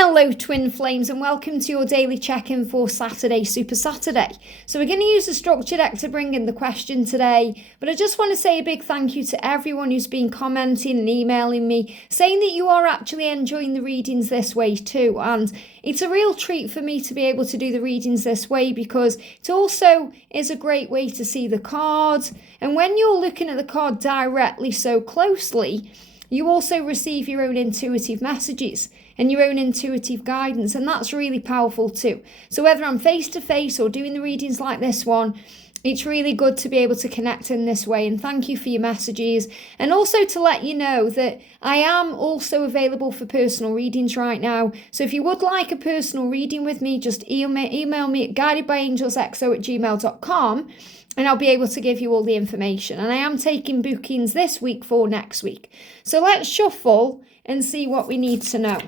Hello Twin Flames and welcome to your daily check-in for Saturday, Super Saturday. So we're going to use the structure deck to bring in the question today, but I just want to say a big thank you to everyone who's been commenting and emailing me, saying that you are actually enjoying the readings this way too, and it's a real treat for me to be able to do the readings this way because it also is a great way to see the cards, and when you're looking at the card directly so closely, you also receive your own intuitive messages and your own intuitive guidance, and that's really powerful too. So whether I'm face-to-face or doing the readings like this one, it's really good to be able to connect in this way, and thank you for your messages. And also to let you know that I am also available for personal readings right now. So if you would like a personal reading with me, just email me at guidedbyangelsxo@gmail.com. and I'll be able to give you all the information. And I am taking bookings this week for next week. So let's shuffle and see what we need to know.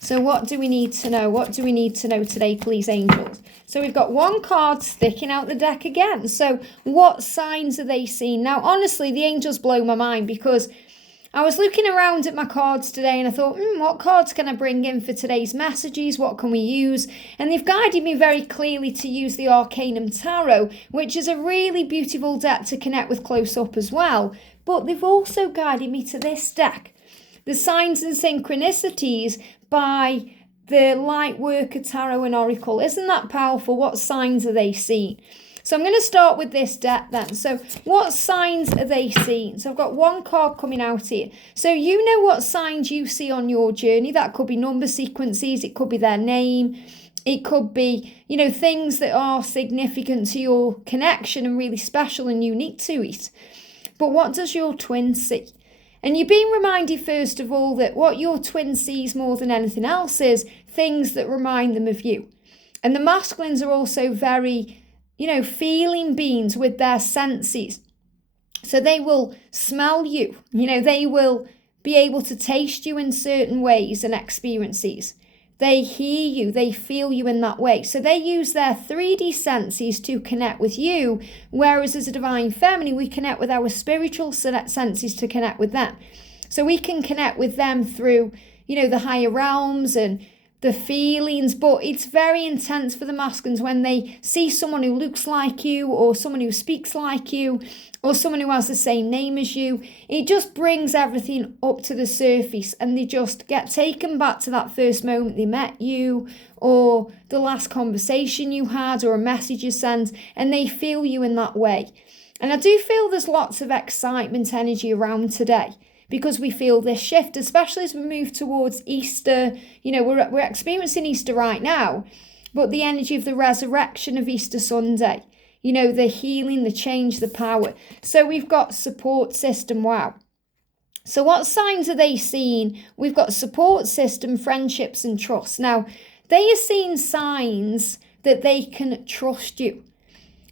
So what do we need to know? What do we need to know today, please, angels? So we've got one card sticking out the deck again. So what signs are they seeing? Now, honestly, the angels blow my mind because I was looking around at my cards today and I thought, what cards can I bring in for today's messages? What can we use? And they've guided me very clearly to use the Arcanum Tarot, which is a really beautiful deck to connect with close up as well. But they've also guided me to this deck, the Signs and Synchronicities by the Lightworker Tarot and Oracle. Isn't that powerful? What signs are they seeing? So I'm going to start with this deck then. So what signs are they seeing? So I've got one card coming out here. So you know what signs you see on your journey. That could be number sequences. It could be their name. It could be, things that are significant to your connection and really special and unique to it. But what does your twin see? And you're being reminded, first of all, that what your twin sees more than anything else is things that remind them of you. And the masculines are also very feeling beings with their senses. So they will smell you, they will be able to taste you in certain ways and experiences. They hear you, they feel you in that way. So they use their 3D senses to connect with you, whereas as a divine feminine, we connect with our spiritual senses to connect with them. So we can connect with them through, the higher realms and the feelings, but it's very intense for the masculines when they see someone who looks like you or someone who speaks like you or someone who has the same name as you. It just brings everything up to the surface and they just get taken back to that first moment they met you or the last conversation you had or a message you sent, and they feel you in that way. And I do feel there's lots of excitement energy around today, because we feel this shift, especially as we move towards Easter. We're experiencing Easter right now, but the energy of the resurrection of Easter Sunday, the healing, the change, the power. So we've got support system, wow. So what signs are they seeing? We've got support system, friendships and trust. Now, they are seeing signs that they can trust you.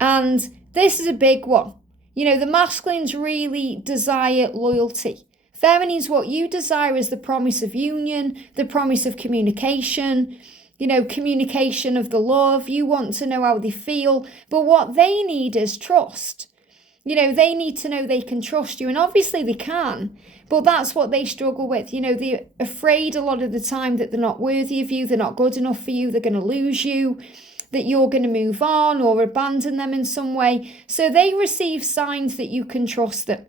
And this is a big one. The masculines really desire loyalty. Feminines, what you desire is the promise of union, the promise of communication, communication of the love. You want to know how they feel, but what they need is trust. They need to know they can trust you, and obviously they can, but that's what they struggle with. They're afraid a lot of the time that they're not worthy of you, they're not good enough for you, they're going to lose you, that you're going to move on or abandon them in some way. So they receive signs that you can trust them.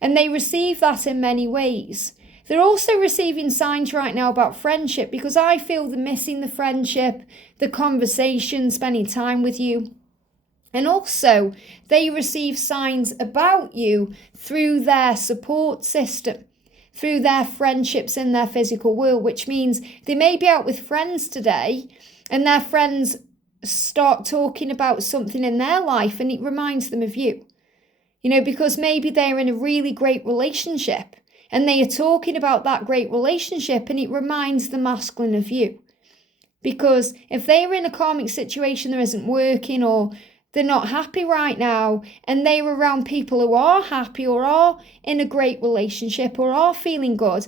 And they receive that in many ways. They're also receiving signs right now about friendship, because I feel they're missing the friendship, the conversation, spending time with you. And also, they receive signs about you through their support system, through their friendships in their physical world, which means they may be out with friends today and their friends start talking about something in their life and it reminds them of you. Because maybe they're in a really great relationship and they are talking about that great relationship and it reminds the masculine of you. Because if they're in a karmic situation that isn't working or they're not happy right now and they're around people who are happy or are in a great relationship or are feeling good,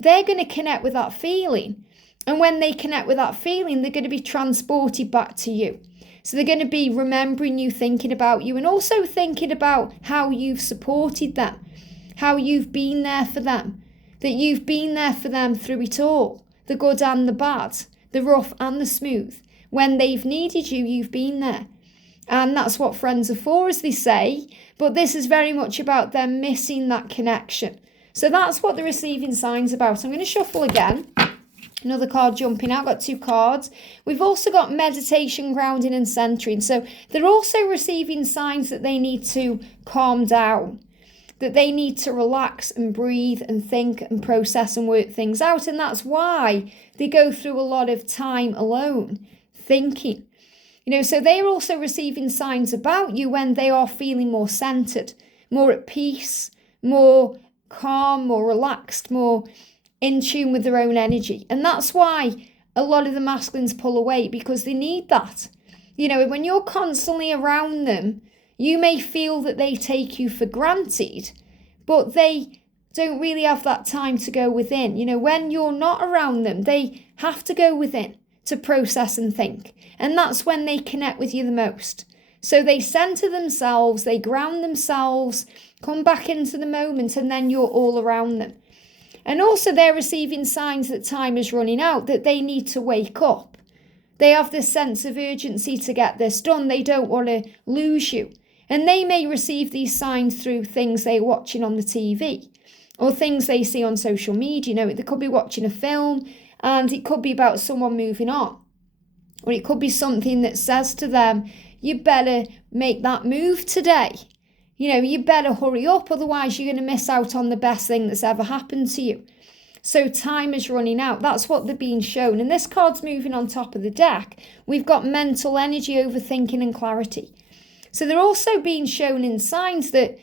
they're going to connect with that feeling. And when they connect with that feeling, they're going to be transported back to you. So they're going to be remembering you, thinking about you, and also thinking about how you've supported them, how you've been there for them, that you've been there for them through it all, the good and the bad, the rough and the smooth. When they've needed you, you've been there. And that's what friends are for, as they say. But this is very much about them missing that connection. So that's what the receiving sign's about. I'm going to shuffle again. Another card jumping out. Got 2 cards. We've also got meditation, grounding and centering. So they're also receiving signs that they need to calm down, that they need to relax and breathe and think and process and work things out. And that's why they go through a lot of time alone, thinking. So they're also receiving signs about you when they are feeling more centered, more at peace, more calm, more relaxed, more in tune with their own energy. And that's why a lot of the masculines pull away, because they need that. When you're constantly around them, you may feel that they take you for granted, but they don't really have that time to go within. When you're not around them, they have to go within to process and think. And that's when they connect with you the most. So they center themselves, they ground themselves, come back into the moment, and then you're all around them. And also they're receiving signs that time is running out, that they need to wake up. They have this sense of urgency to get this done. They don't want to lose you. And they may receive these signs through things they're watching on the TV or things they see on social media. They could be watching a film and it could be about someone moving on. Or it could be something that says to them, you better make that move today. You better hurry up, otherwise you're going to miss out on the best thing that's ever happened to you. So time is running out. That's what they're being shown. And this card's moving on top of the deck. We've got mental energy, overthinking and clarity. So they're also being shown in signs that,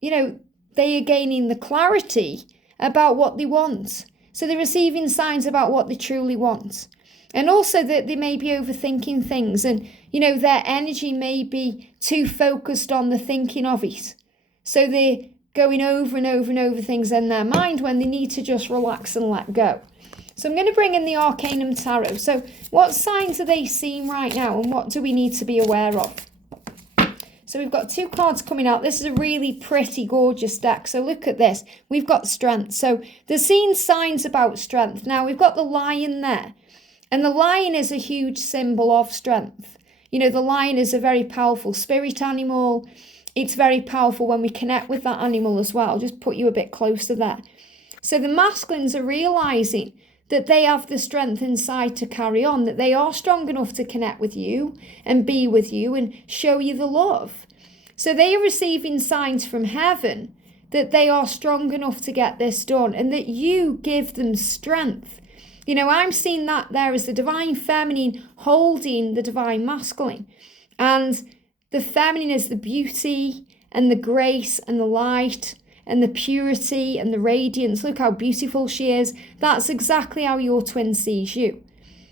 they are gaining the clarity about what they want. So they're receiving signs about what they truly want. And also that they may be overthinking things and, their energy may be too focused on the thinking of it. So they're going over and over and over things in their mind when they need to just relax and let go. So I'm going to bring in the Arcanum Tarot. So what signs are they seeing right now and what do we need to be aware of? So we've got 2 cards coming out. This is a really pretty, gorgeous deck. So look at this. We've got strength. So they're seeing signs about strength. Now we've got the lion there. And the lion is a huge symbol of strength. The lion is a very powerful spirit animal. It's very powerful when we connect with that animal as well. I'll just put you a bit closer there. So the masculines are realizing that they have the strength inside to carry on, that they are strong enough to connect with you and be with you and show you the love. So they are receiving signs from heaven that they are strong enough to get this done and that you give them strength. I'm seeing that there as the divine feminine holding the divine masculine. And the feminine is the beauty and the grace and the light and the purity and the radiance. Look how beautiful she is. That's exactly how your twin sees you.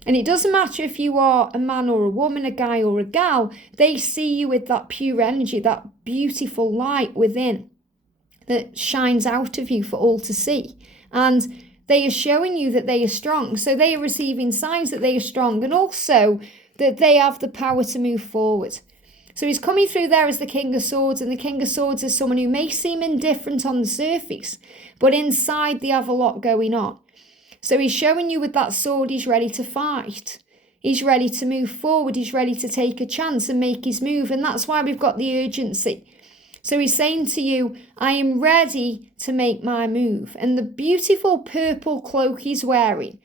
And it doesn't matter if you are a man or a woman, a guy or a gal, they see you with that pure energy, that beautiful light within that shines out of you for all to see. And they are showing you that they are strong. So they are receiving signs that they are strong and also that they have the power to move forward. So he's coming through there as the King of Swords, and the King of Swords is someone who may seem indifferent on the surface, but inside they have a lot going on. So he's showing you with that sword he's ready to fight. He's ready to move forward. He's ready to take a chance and make his move. And that's why we've got the urgency. So he's saying to you, I am ready to make my move. And the beautiful purple cloak he's wearing,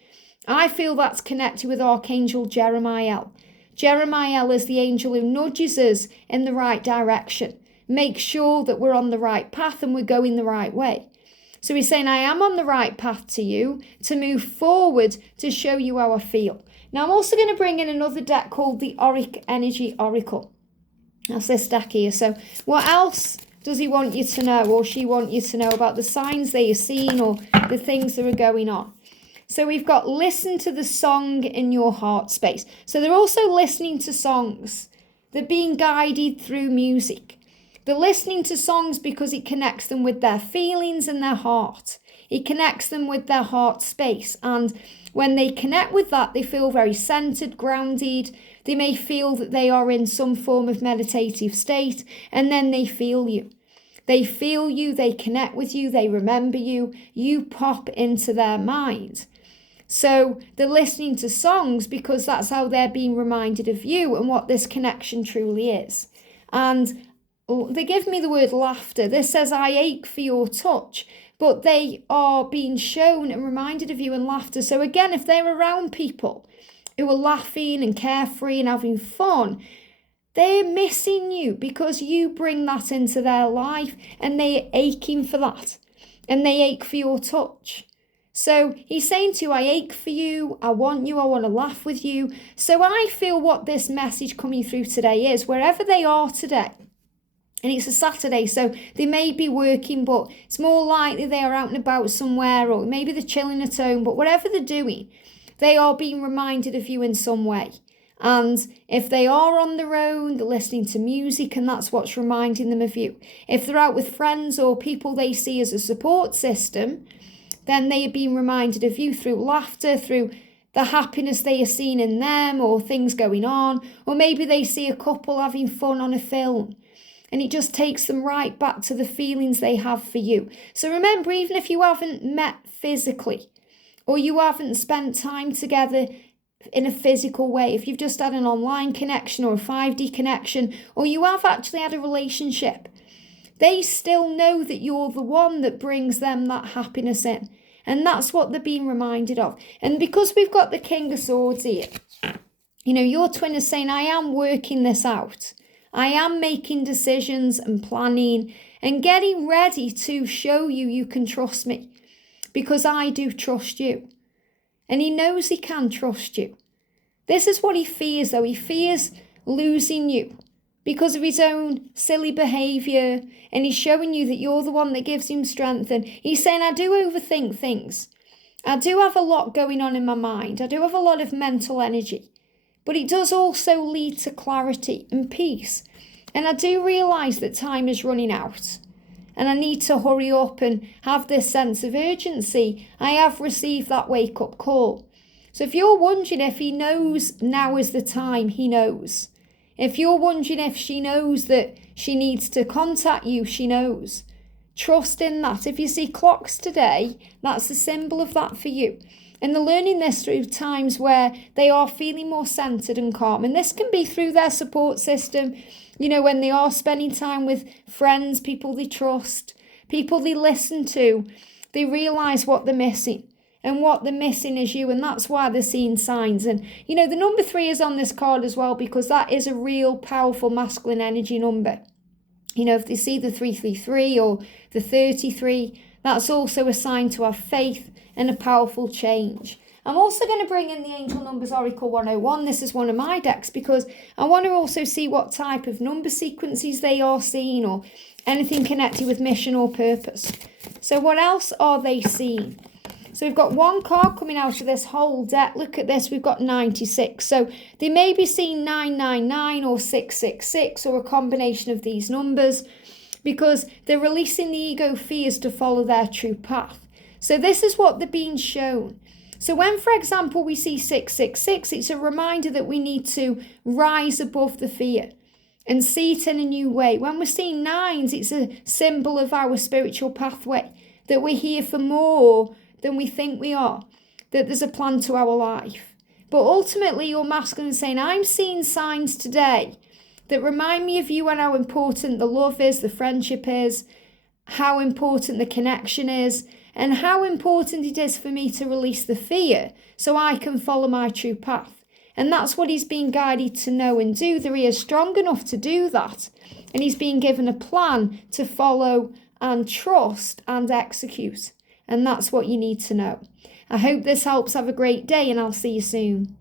I feel that's connected with Archangel Jeremiah. Jeremiah is the angel who nudges us in the right direction, make sure that we're on the right path and we're going the right way. So he's saying, I am on the right path to you, to move forward, to show you how I feel. Now I'm also going to bring in another deck called the Auric Energy Oracle. That's this deck here. So what else does he want you to know, or she want you to know, about the signs they are seeing or the things that are going on? So we've got listen to the song in your heart space. So they're also listening to songs. They're being guided through music. They're listening to songs because it connects them with their feelings and their heart. It connects them with their heart space. And when they connect with that, they feel very centered, grounded. They may feel that they are in some form of meditative state, and then they feel you. They feel you, they connect with you, they remember you. You pop into their mind. So they're listening to songs because that's how they're being reminded of you and what this connection truly is. And they give me the word laughter. This says, I ache for your touch, but they are being shown and reminded of you in laughter. So again, if they're around people who are laughing and carefree and having fun, they're missing you because you bring that into their life and they're aching for that and they ache for your touch. So he's saying to you, I ache for you, I want to laugh with you. So I feel what this message coming through today is, wherever they are today, and it's a Saturday, so they may be working, but it's more likely they are out and about somewhere, or maybe they're chilling at home, but whatever they're doing, they are being reminded of you in some way. And if they are on their own, they're listening to music, and that's what's reminding them of you. If they're out with friends or people they see as a support system, then they are being reminded of you through laughter, through the happiness they are seeing in them, or things going on, or maybe they see a couple having fun on a film, and it just takes them right back to the feelings they have for you. So remember, even if you haven't met physically, or you haven't spent time together in a physical way, if you've just had an online connection or a 5D connection, or you have actually had a relationship, they still know that you're the one that brings them that happiness in. And that's what they're being reminded of. And because we've got the King of Swords here, your twin is saying, I am working this out. I am making decisions and planning and getting ready to show you can trust me, because I do trust you. And he knows he can trust you. This is what he fears, though. He fears losing you because of his own silly behaviour, and he's showing you that you're the one that gives him strength. And he's saying, I do overthink things. I do have a lot going on in my mind. I do have a lot of mental energy, but it does also lead to clarity and peace. And I do realise that time is running out, and I need to hurry up and have this sense of urgency. I have received that wake-up call. So if you're wondering if he knows now is the time, he knows. If you're wondering if she knows that she needs to contact you, she knows. Trust in that. If you see clocks today, that's a symbol of that for you. And they're learning this through times where they are feeling more centered and calm. And this can be through their support system, when they are spending time with friends, people they trust, people they listen to. They realise what they're missing. And what they're missing is you, and that's why they're seeing signs. And, the number 3 is on this card as well, because that is a real powerful masculine energy number. If they see the 333 or the 33, that's also a sign to have faith and a powerful change. I'm also going to bring in the Angel Numbers Oracle 101. This is one of my decks because I want to also see what type of number sequences they are seeing, or anything connected with mission or purpose. So what else are they seeing? So we've got one card coming out of this whole deck. Look at this, we've got 96. So they may be seeing 999 or 666 or a combination of these numbers, because they're releasing the ego fears to follow their true path. So this is what they're being shown. So when, for example, we see 666, it's a reminder that we need to rise above the fear and see it in a new way. When we're seeing 9s, it's a symbol of our spiritual pathway, that we're here for more than we think we are, that there's a plan to our life. But ultimately, your masculine is saying, I'm seeing signs today that remind me of you and how important the love is, the friendship is, how important the connection is, and how important it is for me to release the fear so I can follow my true path. And that's what he's being guided to know and do. That he is strong enough to do that. And he's being given a plan to follow and trust and execute. And that's what you need to know. I hope this helps. Have a great day, and I'll see you soon.